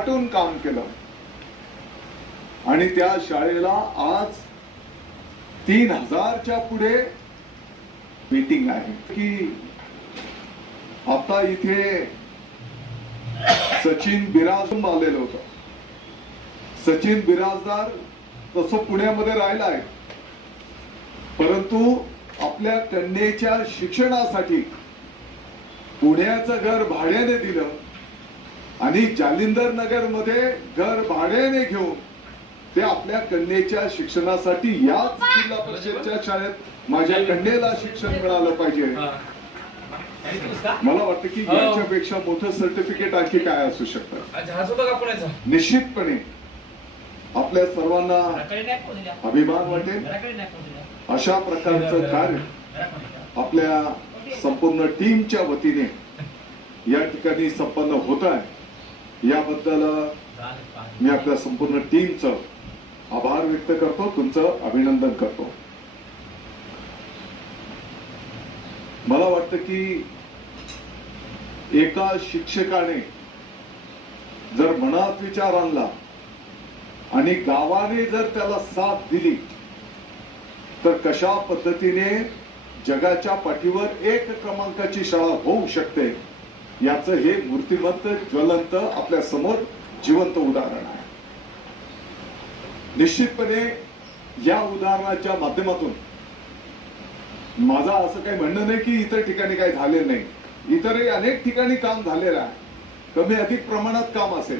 वाटून काम केलं आणि त्या शाळेला आज 3000च्या पुढे मीटिंग आहे की आता इथे सचिन बिराजदार आलेलं होतं. सचिन बिराजदार तसं पुण्यामध्ये राहिला आहे, परंतु आपल्या कन्येच्या शिक्षणासाठी पुण्याचं घर भाड्याने दिलं आणि जालिंदर नगर मध्ये घर भाड्याने घेऊन ते आपल्या कन्येच्या शिक्षणासाठी याच जिल्हा परिषदच्या शाळेत माझ्या कन्येला शिक्षण मिळालं पाहिजे. मला वाटतं की याच्यापेक्षा मोठं सर्टिफिकेट आणखी काय असू शकतं. निश्चितपणे आपल्या सर्वांना अभिमान वाटेल अशा प्रकारचं कार्य आपल्या संपूर्ण टीमच्या वतीने या ठिकाणी संपन्न होत आहे. याबद्दल मी आपल्या संपूर्ण टीमचं आभार व्यक्त करतो, तुमचं अभिनंदन करतो. मला वाटतं की एका शिक्षकाने जर मनात विचार आणला आणि गावाने जर त्याला साथ दिली तर कशा पद्धतीने जगाच्या पाठीवर एक क्रमांकाची शाळा होऊ शकते याचं हे मूर्तिमंत ज्वलंत आपल्या समोर जिवंत उदाहरण आहे. निश्चितपणे या उदाहरणाच्या माध्यमातून माझं असं काही म्हणणं नाही की इतर ठिकाणी काही झाले नाही. इतरही अनेक ठिकाणी काम झालेलं आहे, कमी अधिक प्रमाणात काम असेल.